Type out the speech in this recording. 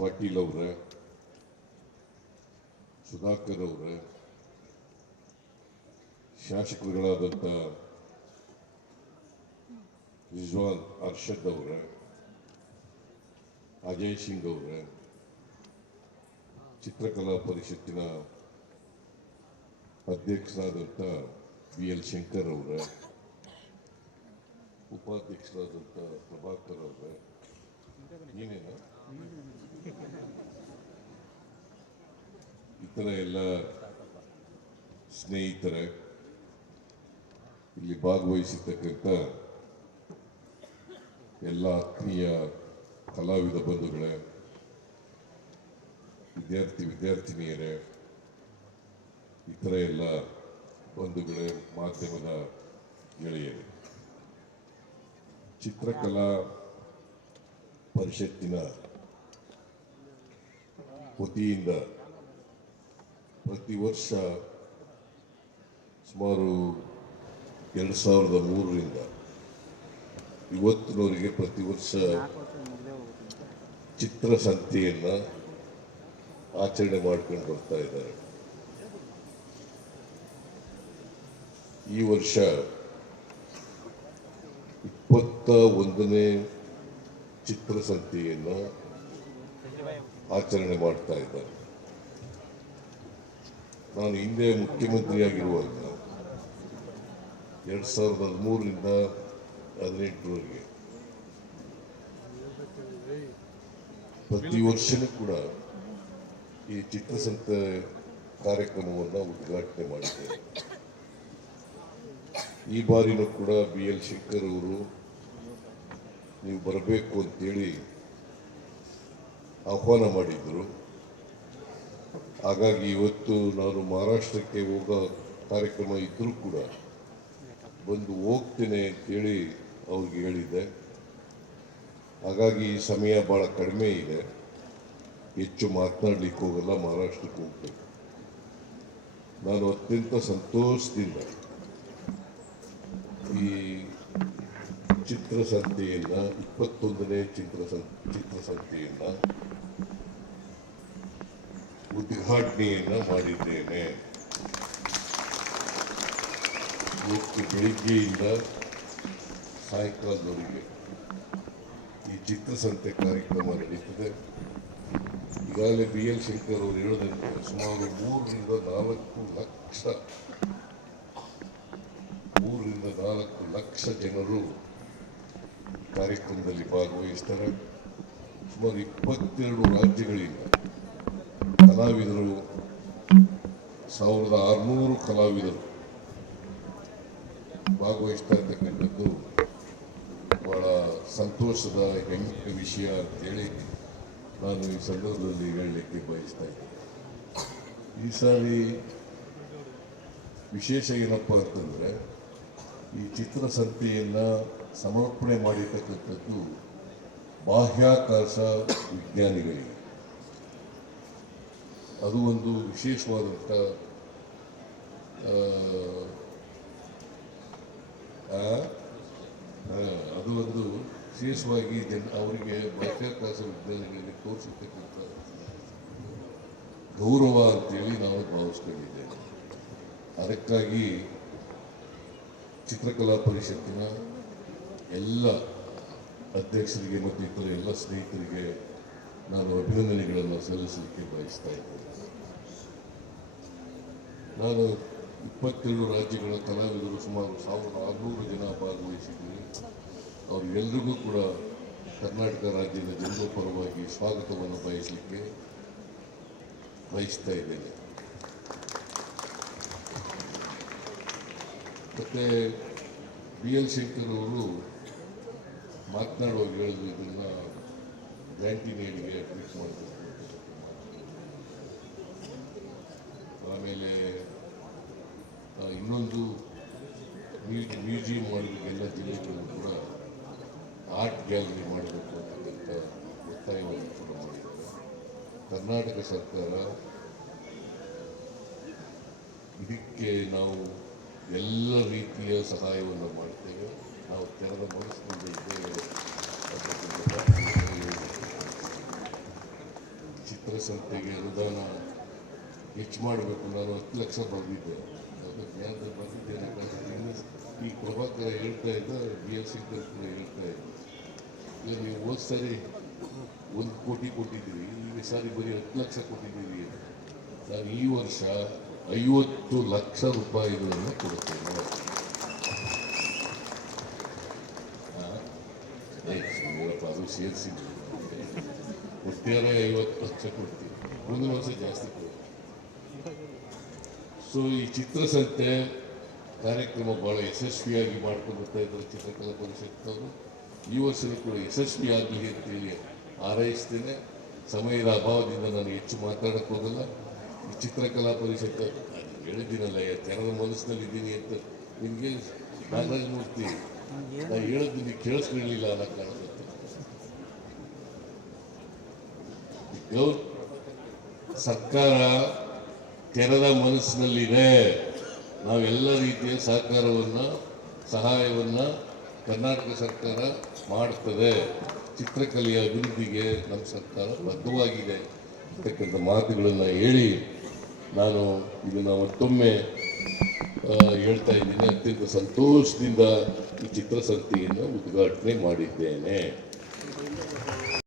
ಪಾಟೀಲ್ ಅವರ, ಸುಧಾಕರ್ ಅವರ ಶಾಸಕರುಗಳಾದಂಥ ರಿಜ್ವಾನ್ ಅರ್ಷದ್ ಅವರ, ಅಜಯ್ ಸಿಂಗ್ ಅವರ, ಚಿತ್ರಕಲಾ ಪರಿಷತ್ತಿನ ಅಧ್ಯಕ್ಷರಾದಂಥ ಬಿ ಎಲ್ ಶಂಕರ್ ಅವರ ಉಪಾಧ್ಯಕ್ಷರಾದಂಥ ಪ್ರಭಾಕರ್ ಅವರೇ, ನೀನೇನಾ? ಇತರ ಎಲ್ಲ ಸ್ನೇಹಿತರೆ, ಇಲ್ಲಿ ಭಾಗವಹಿಸಿರ್ತಕ್ಕಂಥ ಎಲ್ಲ ಆತ್ಮೀಯ ಕಲಾವಿದ ಬಂಧುಗಳೇ, ವಿದ್ಯಾರ್ಥಿ ವಿದ್ಯಾರ್ಥಿನಿಯರೇ, ಇತರ ಎಲ್ಲ ಬಂಧುಗಳೇ, ಮಾಧ್ಯಮದ ಗೆಳೆಯರು. ಚಿತ್ರಕಲಾ ಪರಿಷತ್ತಿನ ವತಿಯಿಂದ ಪ್ರತಿ ವರ್ಷ ಸುಮಾರು ಎರಡು ಸಾವಿರದ ಮೂರರಿಂದ ಇವತ್ತಿನವರಿಗೆ ಪ್ರತಿ ವರ್ಷ ಚಿತ್ರಸಂತೆಯನ್ನು ಆಚರಣೆ ಮಾಡ್ಕೊಂಡು ಬರ್ತಾ ಇದ್ದಾರೆ. ಈ ವರ್ಷ ಇಪ್ಪತ್ತ ಒಂದನೇ ಚಿತ್ರಸಂತೆಯನ್ನು ಆಚರಣೆ ಮಾಡ್ತಾ ಇದ್ದಾರೆ. ನಾನು ಹಿಂದೆ ಮುಖ್ಯಮಂತ್ರಿಯಾಗಿರುವಾಗ ಎರಡು ಸಾವಿರದ ಹದಿಮೂರರಿಂದ ಹದಿನೆಂಟರವರೆಗೆ ಪ್ರತಿ ವರ್ಷನೂ ಕೂಡ ಈ ಚಿತ್ರಸಂತೆ ಕಾರ್ಯಕ್ರಮವನ್ನು ಉದ್ಘಾಟನೆ ಮಾಡಿದೆ. ಈ ಬಾರಿನೂ ಕೂಡ ಬಿ ಎಲ್ ಶಂಕರ್ ಅವರು ನೀವು ಬರಬೇಕು ಅಂತೇಳಿ ಆಹ್ವಾನ ಮಾಡಿದ್ದರು ಹಾಗಾಗಿ ಇವತ್ತು ನಾನು ಮಹಾರಾಷ್ಟ್ರಕ್ಕೆ ಹೋಗೋ ಕಾರ್ಯಕ್ರಮ ಇದ್ದರೂ ಕೂಡ ಬಂದು ಹೋಗ್ತೇನೆ ಅಂತೇಳಿ ಅವ್ರಿಗೆ ಹೇಳಿದೆ ಹಾಗಾಗಿ ಸಮಯ ಭಾಳ ಕಡಿಮೆ ಇದೆ. ಹೆಚ್ಚು ಮಾತನಾಡಲಿಕ್ಕೆ ಹೋಗಲ್ಲ, ಮಹಾರಾಷ್ಟ್ರಕ್ಕೆ ಹೋಗ್ಬೇಕು. ನಾನು ಅತ್ಯಂತ ಸಂತೋಷದಿಂದ ಈ ಚಿತ್ರಸಂತೆಯನ್ನು, ಇಪ್ಪತ್ತೊಂದನೇ ಚಿತ್ರಸಂ, ಚಿತ್ರಸಂತೆಯನ್ನ ಉದ್ಘಾಟನೆಯನ್ನ ಮಾಡಿದ್ದೇನೆ ಇವತ್ತು ಬೆಳಿಗ್ಗೆಯಿಂದ ಸಾಯಂಕಾಲದವರೆಗೆ ಈ ಚಿತ್ರಸಂತೆ ಕಾರ್ಯಕ್ರಮ ನಡೀತದೆ ಈಗಾಗಲೇ ಬಿ ಎಲ್ ಶಂಕರ್ ಅವರು ಹೇಳಿದಂತೆ ಸುಮಾರು ಮೂರರಿಂದ ನಾಲ್ಕು ಲಕ್ಷ, ಮೂರರಿಂದ ನಾಲ್ಕು ಲಕ್ಷ ಜನರು ಕಾರ್ಯಕ್ರಮದಲ್ಲಿ ಭಾಗವಹಿಸ್ತಾರೆ. ಸುಮಾರು ಇಪ್ಪತ್ತೆರಡು ರಾಜ್ಯಗಳಿಂದ ಕಲಾವಿದರು. ಸಾವಿರದ ಆರುನೂರು ಕಲಾವಿದರು. ಭಾಗವಹಿಸ್ತಾ ಇರ್ತಕ್ಕಂಥದ್ದು ಬಹಳ ಸಂತೋಷದ ಹೆಮ್ಮೆಯ ವಿಷಯ ಅಂತೇಳಿ ನಾನು ಈ ಸಂದರ್ಭದಲ್ಲಿ ಹೇಳಲಿಕ್ಕೆ ಬಯಸ್ತಾ ಇದ್ದೇನೆ ಈ ಸಾರಿ ವಿಶೇಷ ಏನಪ್ಪ ಅಂತಂದರೆ, ಈ ಚಿತ್ರಸಂತೆಯನ್ನು ಸಮರ್ಪಣೆ ಮಾಡಿರ್ತಕ್ಕಂಥದ್ದು ಬಾಹ್ಯಾಕಾಶ ವಿಜ್ಞಾನಿಗಳಿಗೆ. ಅದು ಒಂದು ವಿಶೇಷವಾದಂಥ ಅದು ಒಂದು ವಿಶೇಷವಾಗಿ ಜನ, ಅವರಿಗೆ ಬಾಹ್ಯಾಕಾಶ ವಿಜ್ಞಾನಿಗಳಿಗೆ ತೋರಿಸಿರ್ತಕ್ಕಂಥ ಗೌರವ ಅಂತೇಳಿ ನಾವು ಭಾವಿಸ್ಕೊಂಡಿದ್ದೇವೆ. ಅದಕ್ಕಾಗಿ ಚಿತ್ರಕಲಾ ಪರಿಷತ್ತಿನ ಎಲ್ಲ ಅಧ್ಯಕ್ಷರಿಗೆ ಮತ್ತು ಇತರ ಎಲ್ಲ ಸ್ನೇಹಿತರಿಗೆ ನಾನು ಅಭಿನಂದನೆಗಳನ್ನು ಸಲ್ಲಿಸಲಿಕ್ಕೆ ಬಯಸ್ತಾ ಇದ್ದೇನೆ. ನಾನು ಇಪ್ಪತ್ತೆರಡು ರಾಜ್ಯಗಳ ಕಲಾವಿದರು ಸುಮಾರು ಸಾವಿರದ ಆರುನೂರು ಜನ ಭಾಗವಹಿಸಿದ್ದೀನಿ. ಅವರಿಗೆಲ್ಲರಿಗೂ ಕೂಡ ಕರ್ನಾಟಕ ರಾಜ್ಯದ ಜನರ ಪರವಾಗಿ ಸ್ವಾಗತವನ್ನು ಬಯಸಲಿಕ್ಕೆ ಬಯಸ್ತಾ ಇದ್ದೇನೆ. ಮತ್ತು ಬಿ ಎಲ್ ಶಂಕರ್ ಅವರು ಮಾತನಾಡುವಾಗ ಹೇಳಿದ್ರು ಇದನ್ನು ಗ್ಯಾಂಟಿನೇರಿಗೆ ಟ್ರೀಟ್ ಮಾಡಬೇಕು ಆಮೇಲೆ ಆ, ಇನ್ನೊಂದು ಮ್ಯೂಸಿ ಮ್ಯೂಸಿಯಂ ಮಾಡಲಿಕ್ಕೆ ಎಲ್ಲ ಜಿಲ್ಲೆಗಳಲ್ಲೂ ಕೂಡ ಆರ್ಟ್ ಗ್ಯಾಲರಿ ಮಾಡಬೇಕು ಅಂತಕ್ಕಂಥ ಒತ್ತಾಯವನ್ನು ಕೂಡ ಮಾಡಿದ್ದಾರೆ. ಕರ್ನಾಟಕ ಸರ್ಕಾರ ಇದಕ್ಕೆ ನಾವು ಎಲ್ಲ ರೀತಿಯ ಸಹಾಯವನ್ನು ಮಾಡ್ತೇವೆ. ನಾವು ತೆರೆದ ಮನಸ್ಸಿನಿಂದ ಇದ್ದೇವೆ. ಚಿತ್ರಸಂತೆಗೆ ಅನುದಾನ ಹೆಚ್ಚು ಮಾಡಬೇಕು ನಾನು ಹತ್ತು ಲಕ್ಷ ಬರೆದಿದ್ದೆ ಅದಕ್ಕೆ ಇನ್ನು ಈ ಪ್ರಭಾಕರ ಹೇಳ್ತಾ ಇದ್ದ ಬಿ ಎಸ್ ಸಿಂಗರ್ ಕೂಡ ಹೇಳ್ತಾ ಇದ್ದ. ಈಗ ನೀವು ಹೋದ ಸಾರಿ ಒಂದು ಕೋಟಿ ಕೊಟ್ಟಿದ್ದೀರಿ ಈ ಸಾರಿ ಬರೀ ಹತ್ತು ಲಕ್ಷ ಕೊಟ್ಟಿದ್ದೀರಿ ನಾನು ಈ ವರ್ಷ ಐವತ್ತು ಲಕ್ಷ ರೂಪಾಯಿಗಳನ್ನು ಸುಮ್ನಿರಪ್ಪ, ಅದು ಸೇರಿಸಿ ಒಟ್ಟಾರೆ ಐವತ್ತು ಲಕ್ಷ ಕೊಡ್ತೀವಿ. ಮುಂದಿನ ವರ್ಷ ಜಾಸ್ತಿ ಕೊಡ್ತೀವಿ. ಸೊ ಈ ಚಿತ್ರಸಂತೆ ಕಾರ್ಯಕ್ರಮ ಬಹಳ ಯಶಸ್ವಿಯಾಗಿ ಮಾಡ್ಕೊಂಡು ಬರ್ತಾ ಇದ್ದಾರೆ ಚಿತ್ರಕಲಾ ಪರಿಷತ್ತವರು. ಈ ವರ್ಷನೂ ಕೂಡ ಯಶಸ್ವಿಯಾಗಲಿ ಅಂತ ಅಂತೇಳಿ ಹಾರೈಸ್ತೇನೆ. ಸಮಯದ ಅಭಾವದಿಂದ ನಾನು ಹೆಚ್ಚು ಮಾತಾಡೋಕ್ಕೋಗಲ್ಲ ಈ ಚಿತ್ರಕಲಾ ಪರಿಷತ್ ಹೇಳಿದ್ದೀನಲ್ಲ ಜನರ ಮನಸ್ಸಿನಲ್ಲಿ ಇದ್ದೀನಿ ಅಂತ ನಿಮಗೆ ನಾಗರಾಜ ಮೂರ್ತಿ ನಾನು ಹೇಳೋದು ನೀವು ಕೇಳಿಸ್ಕೊಳ್ಳಿಲ್ಲ ಅನ್ನೋ ಕಾರಣಕ್ಕೆ ಗೌರ್ ಸರ್ಕಾರ ತೆರೆದ ಮನಸ್ಸಿನಲ್ಲಿದೆ. ನಾವೆಲ್ಲ ರೀತಿಯ ಸಹಕಾರವನ್ನು, ಸಹಾಯವನ್ನು ಕರ್ನಾಟಕ ಸರ್ಕಾರ ಮಾಡ್ತದೆ. ಚಿತ್ರಕಲೆಯ ಅಭಿವೃದ್ಧಿಗೆ ನಮ್ಮ ಸರ್ಕಾರ ಬದ್ಧವಾಗಿದೆ ಅಂತಕ್ಕಂಥ ಮಾತುಗಳನ್ನು ಹೇಳಿ ನಾನು ಇದನ್ನು ಮತ್ತೊಮ್ಮೆ ಹೇಳ್ತಾ ಇದ್ದೀನಿ. ಅತ್ಯಂತ ಸಂತೋಷದಿಂದ ಈ ಚಿತ್ರಸಂತೆಯನ್ನು ಉದ್ಘಾಟನೆ ಮಾಡಿದ್ದೇನೆ.